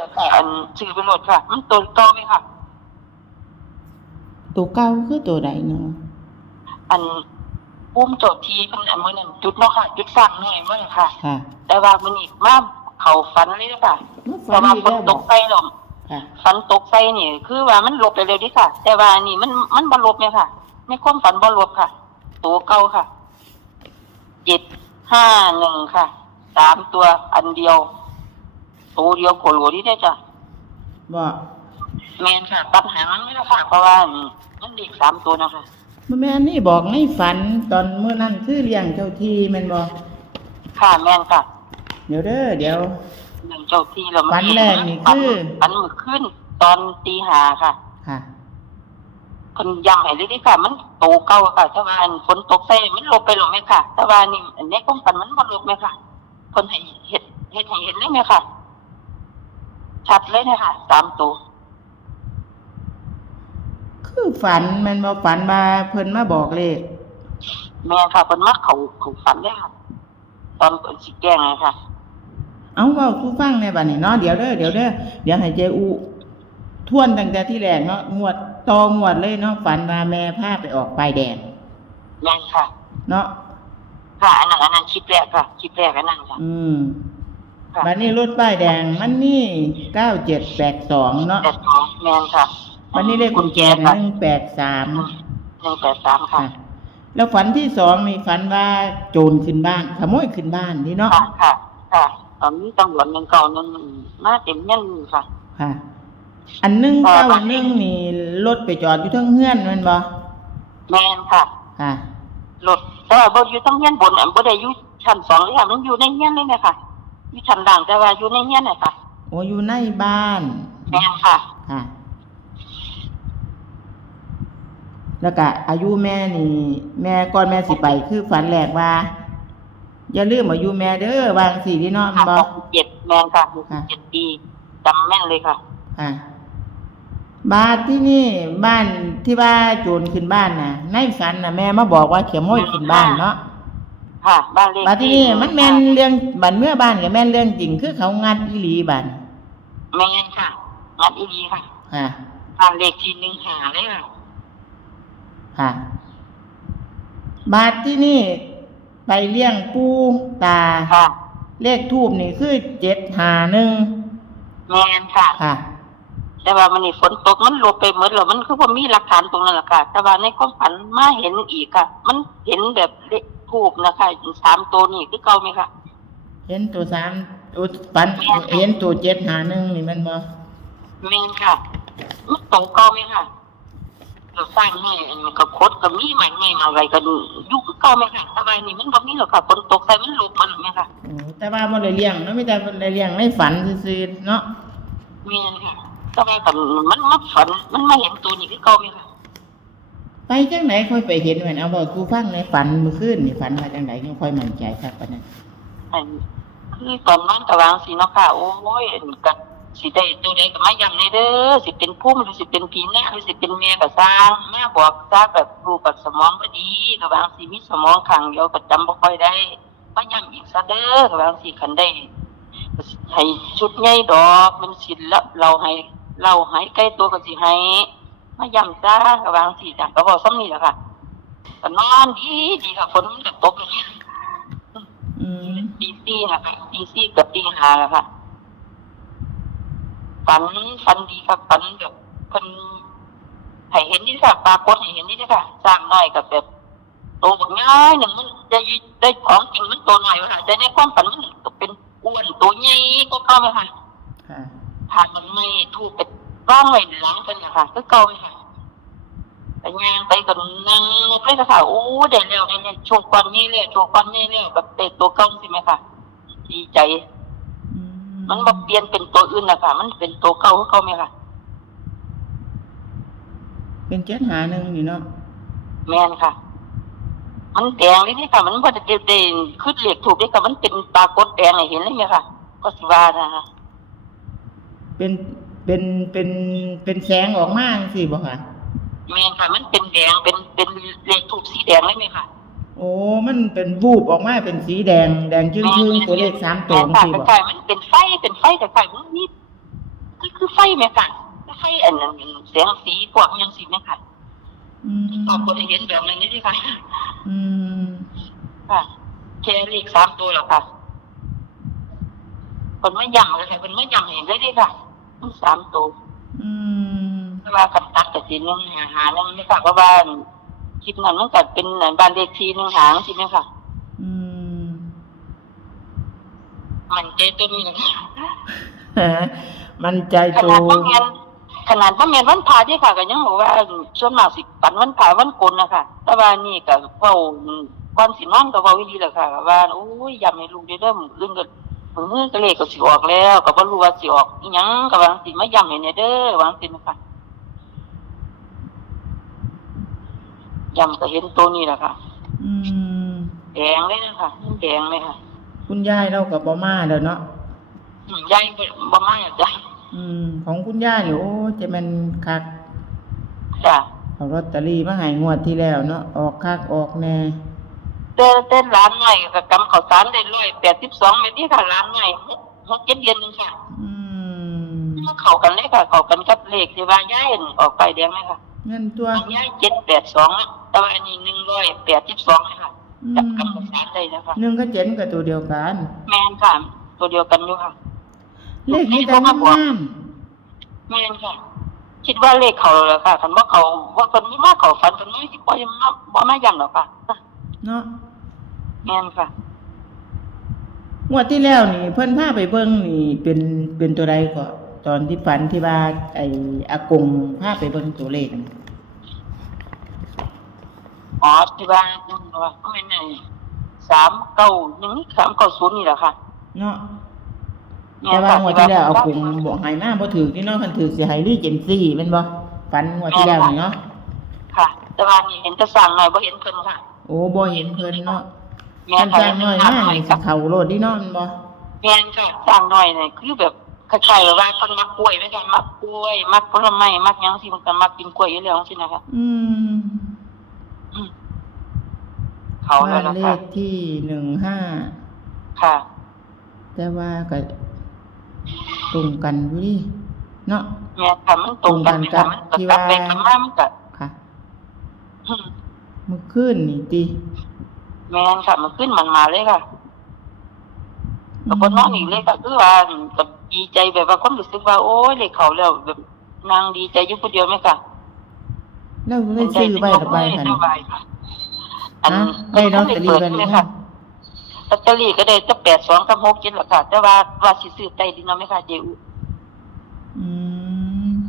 อค่ะอันชื่อเป็นรถค่ะ มันตัวเก่าไหมค่ะ ตัวเก่าคือตัวใดเนาะอันปุ้มโจทย์ทีเป็นอันเมื่อนั้นจุดเนาะค่ะ จุดสร้างหน่อยเมื่อนั้นค่ะ ค่ะแต่ว่ามันอีกมาเขาฝันเลยเด้อค่ะมันแต่ฝันว่าอีกฝนแล้วตบ่กใส่ลมค่ะฝันตกใส่นี่ คือว่ามันหลบไปเร็วดิค่ะ แต่ว่านี่มันมันบ่หลบเนี่ยค่ะในความฝันบ่หลบค่ะ ตัวเก่าค่ะเจ็ดห้าหนึ่งค่ะสามตัวอันเดียว ตัวเดียวโคโลนี่ได้อจ้ะบ่แมนค่ะตัดหางมันไม่ได้ค่ะเพราะว่ามันเด็กสามตัวนะคะมันแม่นนี่บอกในฝันตอนมื้อนั้นคือเลี้ยงเจ้าที่แม่นบ่ค่ะแมนค่ะเดี๋ยวเด้อเดี๋ยว หนึ่งเจ้าที่เราฝันแรกนี่คือ ฝันมือขึ้นตอนตีหาค่ะค่ะ คนย้ำให้เลยดิค่ะ มันโตเก่าค่ะถ้าว่าอันฝนตกใส่มันหลบไปหรอไหมค่ะแต่ว่านี่อันนี้ก้มฝันมันบ่หลบไหมค่ะ คนให้เห็นเห็นให้เห็นเลยไหมค่ะ ชัดเลยนะคะสามตัวคือฝันแม่นบ่ฝันว่าเพิ่นมาบอกเลขแม่ค่ะคนมักเขาเขาฝันเลยค่ะ ตอนเปิดสิแกล้งเลยค่ะเอาเว้าสู่ฟังในบัดนี้เนาะเดี๋ยวเด้อเดี๋ยวเด้อเดี๋ยวให้เจอูทวนตั้งแต่ที่แรกเนาะงวดต่องวดเลยเนาะฝันว่าแม่พาไปออกป้ายแดงแม่นค่ะ เนาะค่ะอันนั้นอันนั้นคลิปแรกค่ะคลิปแรกอันนั้นค่ะ อืม ค่ะบัดนี้รถป้ายแดงมันนี่เก้าเจ็ดแปดสองเนาะแต่สองแมนค่ะบัดนี้เลขกุญแจค่ะหนึ่งแปดสามหนึ่งแปดสามค่ะค่ะแล้วฝันที่สองนี่ฝันว่าโจรขึ้นบ้านขโมยขึ้นบ้านนี่เนาะค่ะค่ะค่ะตอนนี้ตำรวจหนึ่งเก่าหนึ่งมาเต็มยันค่ะ ค่ะ อันหนึ่งเก้าหนึ่งนี่รถไปจอดอยู่เทั้งเฮือนแมันบ่แมนค่ะค่ะรถแต่ว่าบนอยู่ต้องเฮียนบนอันบ่ได้อยู่ชั้นสองเลยค่ะมันอยู่ในเฮียนเลยเนี่ยค่ะ อยู่ชั้นล่างแต่ว่าอยู่ในเฮียนเลยค่ะโอ้อยู่ในบ้าน แมนค่ะ ค่ะ แล้วก็อายุแม่นี่ แม่ก่อนแม่สิไป คือฝันแรกว่า อย่าลืมอายุแม่เด้อวางสี่ที่เนาะแม่นค่ะบ่หกสิบเจ็ดแมนค่ะหกสิค่ะบเจ็ดปีจำแม่นเลยค่ะ ค่ะบ้านที่นี่บ้านที่ว่าโจรขึ้นบ้านน่ะ ในฝันน่ะแม่มาบอกว่าเขียโมยขึ้นบ้านเนาะ ค่ะ บ้านเลขบ้านที่นี่มันแม่นเรื่องบ้านเมื่อบ้านกับแม่นเรื่องจริงคือเขางัดอีหลีบ้านแมนค่ะงัดอีดีค่ะค่ะบ้านเลขที่หนึ่งหาเลยค่ะค่ะบ้านที่นี่ ไปเลี้ยงปูตา ค่ะเลขทูบนี่คือเจ็ดหาหนึ่งแมนค่ะ ค่ะ แต่ว่ามันนี่ฝนตกมันหลบไปหมดแล้วมันคือว่ามีหลักฐานตรงนั้นแหละค่ะ แต่ว่าในความฝันมาเห็นอีกค่ะ มันเห็นแบบเลข ทูบนะคะสามตัวนี่คือเก่าไหมคะเห็นตัวสามตัวปันเห็นตัวเจ็ดหาหนึ่งนี่แมันบ่แมนค่ะมันตรงเก่าไหมค่ะเราสร้างให้อันมันก็คดก็มีใหม่ใหม่มาอะไรก็ดูยุคคือเก่าไหมค่ะแต่ว่านี่มันบ่มีหรอกค่ะฝนตกใส่มันหลบมันไหมค่ะโอ้แต่ว่าบ่ได้เลี้ยงเนาะไม่แต่บ่ได้เลี้ยงในฝันซื่อๆเนาะแมนค่ะแต่ว่าแต่มันมาฝันมันมาเห็นตัวนี้คือเก่าไหมค่ะ ไปจังไหนค่อยไปเห็นแม่นเอาบอกกูฟังในฝันเมื่อคืนนี่ฝันว่าจังไดยังค่อยมั่นใจครับปานนั้นอันคือตอนนั้นกะวางสีเนาะค่ะ โอ้ยอันก็สิได้ตัวใดก็มาย้ำในเด้อสิเป็นพุ่มหรือสิเป็นผีแน่หรือสิเป็นแม่ก็สร้างแม่บอกสร้างแบบรูปแบบสมองก็ดีกะวางสีมีสมองขังเดียวก็จำบ่ค่อยได้มาย้ำอีกซะเด้อกะวางสีคันได้ก็สิให้ชุดใหญ่ดอกมันสิละเราให้เราให้ใกล้ตัวก็สิให้ มาย้ำจ้ากะวางสีจ้ะก็บอกซ้ำนี่แหละค่ะก็นอนดีดีค่ะฝนมันก็ตกอย่างนี้อืมตีซี่นะคะตีซี่กับตีหาแล้วค่ะฝันฝันดีครับฝันแบบเพิ่นให้เห็นนี่ค่ะปรากฏให้เห็นนี่ค่ะสร้างน้อยกับแบบโตแบบง่ายหนึ่งมันจะได้ของจริงมันโตหน่อยค่ะแต่ในความฝันมันก็เป็นอ้วนตัวใหญ่ก็เก่าไหมค่ะค่ะผ่านมันไม่ถูกเป็น ร่องไว้หลังกันนะคะก็เก่าไหมค่ะแต่ย่างไปกับนั่งไปก็ค่ะโอ้ได้แล้วได้เนี่ยโชว์ควันนี่เลยโชว์ควันนี่เลยแบบเตะตัวเก่าใช่ไหมค่ะ ดีใจอืมันบ่เปลี่ยนเป็นตัวอื่นนะคะมันเป็นตัวเก่าของเขาไหมคะเป็นเจ็ดหาหนึ่งนี่เนาะแม่นค่ะ มันแดงเลยนี่ค่ะ มันบ่ได้เด่นขึ้นเหล็กถูกเลยค่ะมันเป็นปรากฏแดงให้เห็นเลยไหมคะก็สิว่านะคะเป็น เป็นเป็นเป็นแสงออกมาจังซี่บ่ค่ะแม่นค่ะ มันเป็นแดงเป็นเป็นเหล็กถูกสีแดงเลยไหมคะโอ้มันเป็นวูบออกมาเป็นสีแดง แดงจึ้งๆตัวเลขสามตัวแม่นค่ะสิบ่คล้ายๆมันเป็นไฟเป็นไฟแต่ไฟมันนิดไฟไหมค่ะไฟอันนั้นแสงสีพวกยังสีไหมค่ะอืมก็คนเห็นแบบนั้นนี่สิค่ะอืมค่ะแค่เลขสามตัวหรอกค่ะคนไม่ย่ำเลยค่ะคนไม่ย่ำเห็นได้ดิค่ะ ทั้งสามตัวอืมเพราะว่ากันตักกับสีหนึ่งหาหาหนึ่งไม่ค่ะเพราะว่าคลิปนั้นมันกัดเป็นบ้านเลขที่หนึ่งหางสิไหมค่ะ อืมมันเจตัวนี้นะคะฮะมันใจขโตนาดพ่อแมนขนาดพ่อแมนวันพาที่ค่ะก็ยังบอกว่าส่วนมากสิปันวันพาวันกลนะคะแต่ว่านี่ก็เฝ้าก่อนสินอนก็เว้าอีหลีแหละค่ะ ว่าโอ้ยอย่าให้ลูกได้เริ่มอื่นก็ มือก็เลขก็สิออกแล้วก็บ่รู้ว่าสิออกอีหยังก็วาจังสิมาย้ำให้แน่เด้อวาจังสินะคะย้ำก็เห็นตัวนี้แหละค่ะอืม แดงเลยนะคะแดงเลยค่ะคุณยายเราก็บ่มาแล้วเนาะอืมยายบ่บ่มาจ้ะอืม ของคุณยายนี่โอ้จะมันคักจ้ะเอาลอตเตอรี่มาให้งวดที่แล้วเนาะออกคักออกแน่ เต้นเต้นร้านหน่อยก็กำข้าวสารได้ร้อยแปดสิบสองเมตรที่ค่ะร้านหน่อยหกเจ็ดเดือนหนึงค่ะอืมมาเข้ากันเลยค่ะเข้ากันกับเลขที่ว่าย้ายออกไปแดงไหมค่ะเงินตัวย้ายเจ็ดแปดสองแต่ว่าอันนี้หนึ่งร้อยแปดสิบสองค่ะอืจับมกำข้าวสารได้แล้วค่ะหนึ่งก็เจ็ดกับตัวเดียวกัน แมนค่ะ ตัวเดียวกันอยู่ค่ะ เลขนี้แต่งามแมนค่ะคิดว่าเลขเขาแล้วค่ะคันว่าเขาว่าคนนี้มาเขาฝันคนนี้ที่ว่ายังมาบ่มาย้ำหรอกค่ะ เนาะแมนค่ะงวดที่แล้วนี่ เพิ่นพาไปเบิ่งนี่เป็นเป็นตัวใดก็ตอนที่ฝันที่ว่าไอ้อากงพาไปเบิ่งตัวเลขน่ะอ๋อที่ว่านั่นว่าก็ไม่นไงสามเก้าหนึ่งสามเก้าศูนย์นี่แหละค่ะเนาะแม่แต่ว่างวดที่แล้วค่ะอากงบอกให้มาบ่ถือที่เนาะคันถือสิให้รีเจนซี่แม่นบ่ฝันงวดที่แล้วนี่เนาะค่ะ แต่ว่านี่เห็นจะสั่งหน่อยบ่เห็นเพิ่นค่ะ โอ้บ่เห็นเพิ่นเนาะแม่คันค่ะจ้างน้อยมานี่สิเข้าโลดที่เนาะแม่นบ่แม่นค่ะสั่งหน่อยเนี่ยคือแบบคล้ายๆแบบว่าคนมักกล้วยไหมคะมักกล้วย มักผลไม้มักหยังสิมันก็มักกินกล้วยอยู่แล้วจังซี่นะคะอืมอืมเขาแล้บ้าวนนะเลคะขที่หนึ่งห้าค่ะ แต่ว่าก็ตรงกันอยู่ดิเนาะแม่ค่ะมันตรงกันไหมคะมันก็ที่กลัว่า บไปกลับมามันก็ค่ะอื มเมื่อคืนนี่ติแม่นค่ะมันขึ้นมันมาเลยค่ะก็บนนอนอีกเลยก็คือว่าก็ดีใจแบบว่าความรู้สึกว่า โอ้ยเลยเขาแล้วแบบนางดีใจอยู่คนเดียวไหมค่ะแล้วได้ซื้อไว้หรือไปค่ะสนี่บายค่ะอันฮะได้ลอตเตอรี่ไว้หรือเลยยัค่ะงลอตเตอรี่ก็ได้จะแปดสองกับหกเจ็ดแหละค่ะ แต่ว่าว่าสิซื้อใต้ดินเอาไหมค่ะเจอุอืม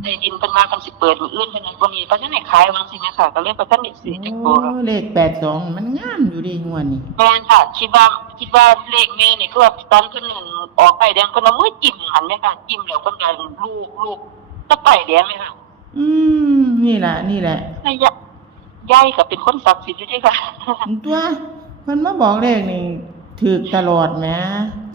ใต้ดินเป็นมากันสิเปิดมืออื่นเป็นวันนี้เพราะฉะนั้นขายวางสิไหมค่ะ ก็เลยประทันเด็ดซื้อจักโตโอ้ค่ะเลขแปดสองมันงามอยู่ดิงวดนี่แม่นค่ะ คิดว่าคิดว่าเลขแม่นี่คือว่าตอนเพิ่นนั่นออกไปแดงเพิ่นเอามือจิ้มหันไหมค่ะจิ้มแล้วเพิ่นก็ลูกลูกตะไปแดงไหมค่ะอืมนี่แหละนี่แหละนายยะยายก็เป็นคนศักดิ์สิทธิ์อยู่ด้วยค่ะ ตัวเพิ่นมาบอกเลขนี่ถูกตลอดแหม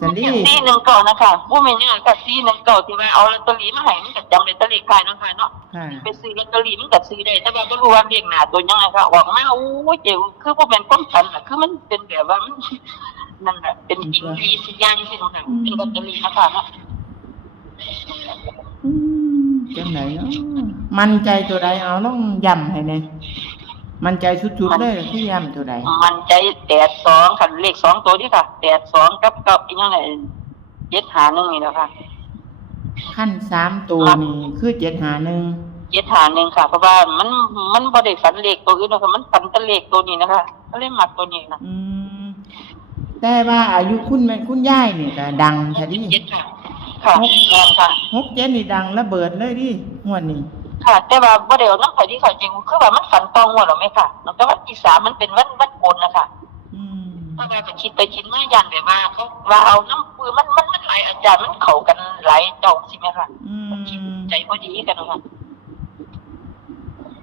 จันดีซีหนึ่งเก่านะคะว่าไม่เนี่ยกับซีหนึ่งเก่าที่ว่าเอาลอตเตอรี่มาให้มันก็จำเป็นตะลีขายเนาะค่ะเนาะค่ะ ไปซื้อลอตเตอรี่มันก็ซื้อได้แต่ว่าไม่รู้ว่าเลขหน้าตัวยังไงค่ะออกมาโอ้ยเจ๋วคือพวกเป็นความฝันน่ะคือมันเป็นแบบว่ามันนั่นแหละเป็นจริงดีสิอย่างสิเนาะค่ะเป็นลอตเตอรี่นะคะเนาะอืมจังไหนเนาะมันใจตัวใดเอาต้องย้ำให้แน่ มันใจสุดๆเลยที่ย้ำตัวใดมันใจแปดสองค่ะเลขสองตัวนี่ค่ะแปดสองกับกับอีกอย่างไรเจ็ดหาหนึ่งนี่แหละค่ะขั้นสามตัวนี่คือเจ็ดหาหนึ่งเจ็ดหาหนึ่งค่ะ เพราะว่ามันมันบ่ได้ฝันเลขตัวอื่นนะคะมันฝันแต่เลขตัวนี้นะคะก็เลยมักตัวนี้นะอืมแต่ว่าอายุคุณแม่คุณยายนี่ก็ดังแท้ดิเจ็ดค่ะค่ะแม่นค่ะหกเจ็ดนี่ดังระเบิดเลยดิงวดนี้ ค่ะ แต่ว่าบ่ได้เอาน้ำข่อยที่เขาจริงคือว่ามันฝันตองหัวหรอไหมค่ะแล้วก็วันที่สามมันเป็นวันวันโกนนะคะอืมถ้าว่าก็คิดไปคิดมายันแบบว่าเขาว่าเอาน้ำปืนมันมันมันหลายอาจารย์มันเข้ากันหลายเจ้าใช่ไหมคะอืมมันคิดใจพอดีกันนะคะ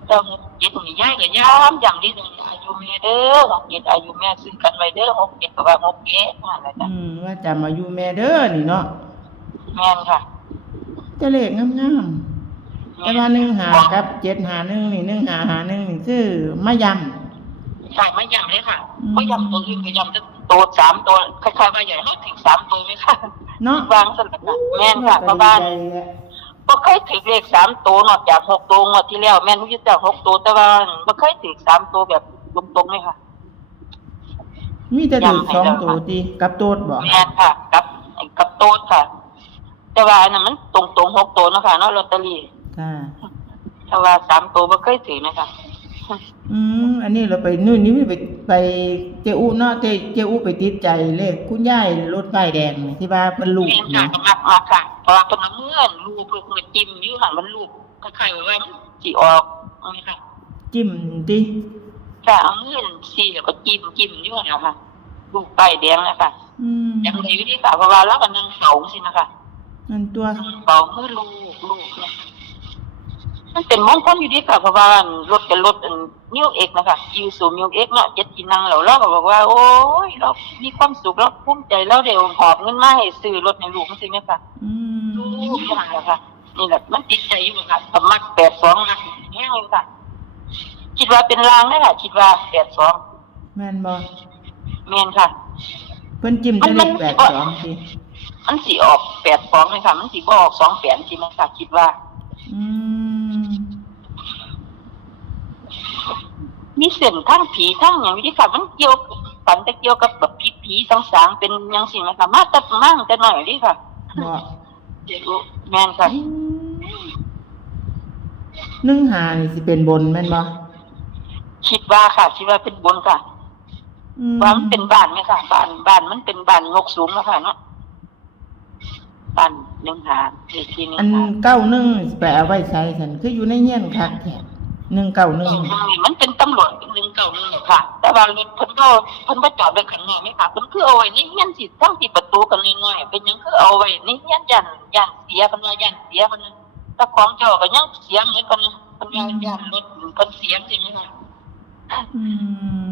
แต่หกเจ็ดนี่ย้ายก็ย้ำอย่างที่หนึ่งอายุแม่เด้อหกเจ็ดอายุแม่ซื้อกันไว้เด้อหกเจ็ดก็ว่าหกเจ็ดนั่นแหละจ้ะอืมว่าจำอายุแม่เด้อนี่เนาะแม่นค่ะ จะเลขงามๆ แต่ว่าหนึ่งหากับเจ็ดหาหนึ่งนี่หนึ่งหาหาหนึ่งนี่คือมายใช่ไม่ย้ำเลยค่ะอืมไม่ย้ำตัวอื่นก็ย้ำจะตัวสามตัวคล้ายๆว่าใหญ่เขาถึงสามตัวไหมค่ะำเนาะวางสลับค่ะแม่นค่ะเพราะว่าบ่เคยถือเลขสามตัวนอกจากหกตัวงวดที่แล้วแม่นอยู่แต่หกตัวแต่ว่าบ่เคยถือสามตัวแบบตรงๆเลยค่ะ มีแต่ถูกยังไงสองแล้วตัวค่ะตีกับโตดบ่แม่นค่ะ กับกับโต๊ดค่ะ แต่ว่าอันนั้นมันตรงตรงๆหกตัวเนาะค่ะเนาะลอตเตอรี่ ค่ะแต่ว่าสามตัวบ่เคยถือนะคะอืมอันนี้เราไปนู่นนี่ไปไปเจอูเนาะเจเจอูไปติดใจเลขคุณยายรถป้ายแดงนี่ที่ว่าเพิ่นลูกแม่นค่ะนะก็มักมาค่ะเพราะว่าเพิ่นเอาเมื่อนลูกเพิ่นเพิ่นจิ้มอยู่หั่นมันลูกคล้ายๆว่ามันสิออกนี่ค่ะ จิ้มติค่ะเอาเมื่อนสีแล้วก็จิ้มจิ้มอยู่หั่นนะคะลูกป้ายแดงนะคะอืมยังไงอยู่ที่ค่ะเพราะว่าเราก็นั่งเสาสินะคะนั่นตัวเสามือลูกลูกเนี่ย มันเป็นมงคลอยู่ที่ค่ะเพราะว่ารถเป็นรถมิวเอกนะคะยูสูมิวเอกเนาะเจ็ดกินนังเราเราก็บอกว่า โอ้ยเรามีความสุขเราภูมิใจเราเดี๋ยวหอบเงินมาให้ซื้อรถให้ลูกมันสิไหมคะอืมลูกอย่างละค่ะ นี่แหละมันติดใจอยู่ค่ะสมัครแปดสองนะแง่เลยค่ะ คิดว่าเป็นรางได้ค่ะ คิดว่าแปดสองแม่นบ่เมนค่ะเพิ่นจิ้มแต่เลขมันแปดสองติมันสีออกแปดสองเลยค่ะ มันสีบออกสองแปดจริงไหมค่ะ คิดว่า อืม มีเส้นทั้งผีทั้งอย่างนี้ค่ะมันเกี่ยวฝันแต่เกี่ยวกับแบบผีผีสางสางๆเป็นอยังสิไหมค่ะมาแต่มั่งแต่หน่อยดิค่ะบ่เดี๋ยวรู้แมนค่ะหนึ่งหานี่สิเป็นบนแม่นบ่คิดว่าค่ะคิดว่าเป็นบนค่ะอืมว่ามันเป็นบ้านไหมค่ะบ้านบ้านมันเป็นบ้านงกสูงนะคะเนาะบ้านหนึ่งหาเลขที่หนึ่งอันหาเก้าหนึ่งสิไปเอาไว้ใช้ฉันคืออยู่ในเฮียนคักแท้ หนึ่งเก้าหนึ่งนี่มันเป็นตำรวจเป็นหนึ่งเก่าหนึ่งค่ะ แต่ว่ารถเพิ่นก็เพิ่นบ่จอดไว้ข้างนอกไหมค่ะเพิ่นคือเอาไว้ในเฮียนสิทั้งที่ประตูกันน้อยๆเป็นหยังคือเอาไว้ในเฮียนยันยันเสียเพิ่นว่ายันเสียเพิ่นนะแต่ของเจ้าก็ยังเสียเหมือนกันนะเพิ่นว่ายันรถเพิ่นเสียจริงไหมค่ะอื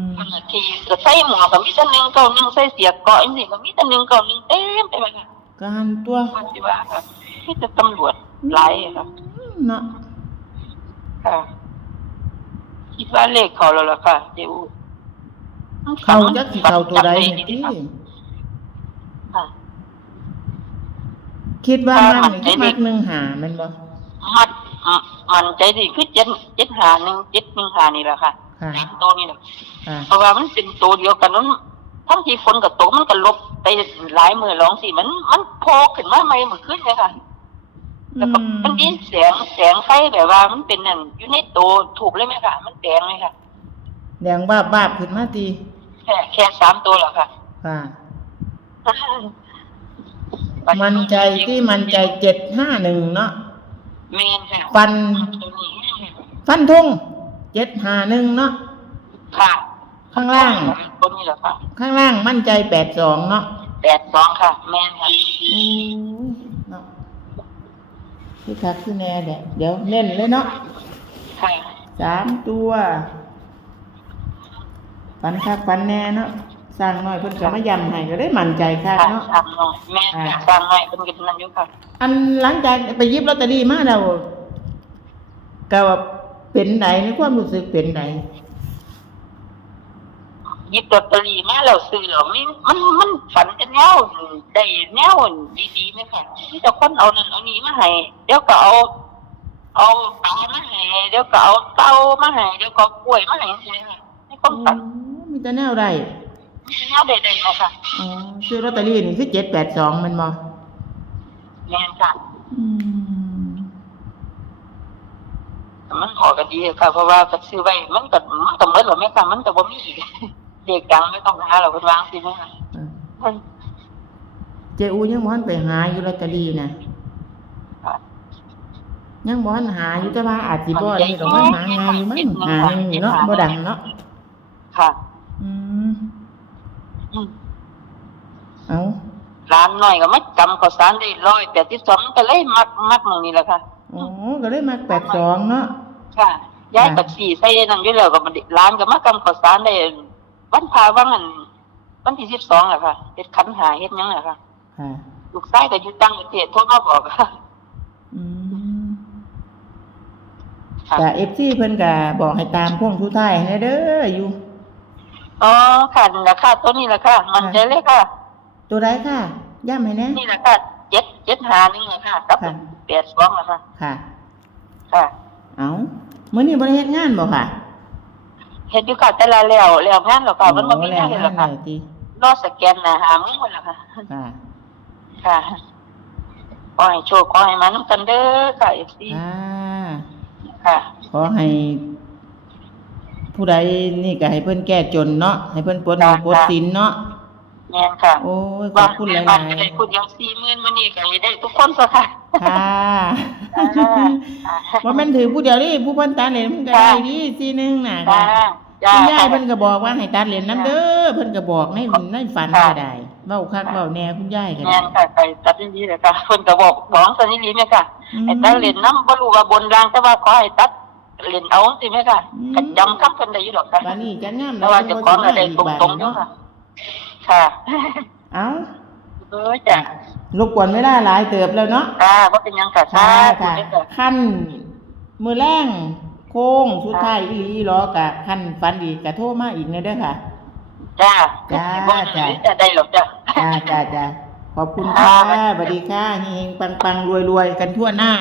มเพิ่นน่ะที่ก็ใส่หมวกก็มีแต่หนึ่งเก่าหนึ่งใส่เสียเกาะจังซี่ก็มีแต่หนึ่งเก่าหนึ่งเต็มไปหมดค่ะการตัวว่าสิว่าค่ะมีแต่ตำรวจหลายค่ะเนาะค่ะ คิดว่าเลขเขาแล้วล่ะค่ะเดี๋ยวเขาจักสิเขาตัวใดนี่ติค่ะคิดว่าถ้ามันมันนี่ใจมัดีกหนึ่งหาแมันบ่มันมันใจดีคือเจ็ดเจ็ดหาหนึ่งเจ็ดหนึ่งหานี่แหละค่ะค่ะสามตัวนี่แหละค่ะเพราะว่ามันเป็นตัวเดียวกันนั้นทั้งที่ฝนกับตกมันก็ลบไปหลายมือร้องสิมันมันโผล่ขึ้นมาใหม่เหมือนขึ้นเลยค่ะ แล้วก็มันยินแสงแสงไฟแบบว่ามันเป็นนั่นอยู่ในตัวถูกเลยไหมค่ะมันแดงเลยค่ะ แดงวาบวาบขึ้นมาตีแค่แค่สามตัวเหรอค่ะค่ะ มันใจที่มันใจเจ็ดห้าหนึ่งเนาะเมนค่ะฟันตัวนี้ฟันธงเจ็ดห้าหนึ่งเนาะค่ะ ข้างล่างตัวนี้เหรอค่ะข้างล่างมั่นใจแปดสองเนาะแปดสองค่ะ แมนค่ะอืมเนาะ คือคักคือแน่เดี๋ยวเดี๋ยวเน้นเลยเนาะค่ะสามตัวฟันคักฟันแน่เนาะสร้างน้อยเพิ่นก็มาย้ำให้ก็ได้มั่นใจคักค่ะเนาะสามน้อยแม่ค่ะสามน้อยเป็นกันนั่นอยู่ค่ะ อันหลังจากไปหยิบลอตเตอรี่มาแล้วก็ว่าเป็นไหนในความรู้สึกเป็นไหนห ยิบลอตเตอรี่มาแล้วซื้อแล้วมันมันมันฝันจะแนวได้แนวดีๆไหมค่ะที่จะคนเอานั่นเอานี้มาให้เดี๋ยวก็เอา เอาปลามาให้เดี๋ยวก็เอาเต้ามาให้เดี๋ยวก็เอากล้วยมาให้ใช่ไหมค่ะให้คนฝันมีแต่แนวใดแนวใดๆนะคะอ๋อซื้อลอตเตอรี่นี่คือเจ็ดแปดสองมันบ่แม่นค่ะอืมมันออกก็ดีค่ะเพราะว่าก็ซื้อไว้มันก็มันก็หมดแล้วแม่ค่ะมันก็บ่มีอีก เด็กดังไม่ต้องหาหรอกเพิ่นวางสิแม่ค่ะเออเจอูยังบ่ทันไปหาอยู่ลอตเตอรี่นะค่ะยังบ่ทันหาอยู่แต่ว่าอาจสิบ่นี่ก็มันหางานอยู่มั้งหาหนึ่งเนาะบ่ดังเนาะค่ะอืมอืมเอาร้านหน่อยก็ไม่จำข้าวสารได้ร้อยแต่ที่สองก็เลยมักมักหมองนี้แหละค่ะอ๋อก็เลยมาแปดสองเนาะค่ะย้ายกับสี่ใส่นั่นอยู่แล้วก็มาร้านก็มากำข้าวสารได้ วันพาว่างอันวันที่สิบสองอะค่ะเฮ็ดขันหาเฮ็ดหยังอะค่ะค่ะ ลูกชายก็อยู่ต่างประเทศโทรมาบอกค่ะ อืมค่ะ แต่ FC เพิ่นก็บอกให้ตามพวกผู้ท้ายให้เด้ออยู่ อ๋อค่ะนี่แหละค่ะตัวนี้แหละค่ะ มันใจเลยค่ะ ตัวใดค่ะย้ำให้แน่นี่แหละค่ะเจ็ดเจ็ดหานึงอะค่ะกับค่ะแปดสองอะค่ะ ค่ะ ค่ะ เอามื้อนี้บ่ได้เฮ็ดงานบ่ค่ะ เห็นอยู่ค่ะแต่ละแล้วแล้วงานแล้วค่ะมันบ่มีโอ้งานแล้วแล้วงานค่ะไหนติรอสแกนหนะหามึงหมดแล้วค่ะ ค่ะ ค่ะขอให้โชคขอให้มันกันเด้อค่ะเอฟซีอ่า ค่ะ ขอให้ ผู้ใดนี่ก็ให้เพิ่นแก้จนเนาะ ให้เพิ่นปลดหนี้ค่ะปลดสินเนาะ แม่นค่ะโอ้ยขอบ้าบนคุณหแม่ลายบ้านจะได้พูดอย่างสี่หมื่นมื้อนี้ก็ให้ได้ทุกคนซะค่ะ ๆค่ะค่ะว่าแม่นถือผู้เดียวนี่ผู้เพิ่นตัดเหรียญเพิ่นก็ได้ดีซีหนึงน่ะจ้าค่ะ จ้าคุณยายเพิ่นก็บอกว่าให้ตัดเหรียญนํเด้อเพิ่นก็บอกในในฝันค่ะก็ได้เว้าคักเว้าแหน่คุณยายก็แม่ได้นค่ะไปตัดดีๆเลยค่ะเพิ่นก็บอกบอกสันนิษฐานแม่ค่ะอืมให้ตัดเล่นน้ำบ่รู้ว่าบนรางแต่ว่าขอให้ตัดเล่นเอาสิแม่ค่ะอืม ก็จำคำเพิ่นได้อยู่ดอกค่ะ บัดนี้จัดงามแต่ว่าเจะของอะไรตรงๆอยู่ค่ะ ค่ะเอ้าเออจ้ะรบกวนเวลาหลายเติบแล้วเนาะ ค่ะบ่เป็นหยังค่ะค่ะค่ะค่ะ ขั้นมือแรงโค้งสุดท้ายอีหลีล้อกะขั้นฟันดีกะโทรมาอีกเนี่ยเด้อค่ะ จ้าจ้าบ่ได้จะได้หรอกจ้ะจ้าจ้าจ้าขอบคุณค่ะสวัสดีค่ะเฮงๆปังๆรวยๆกันทั่วหน้า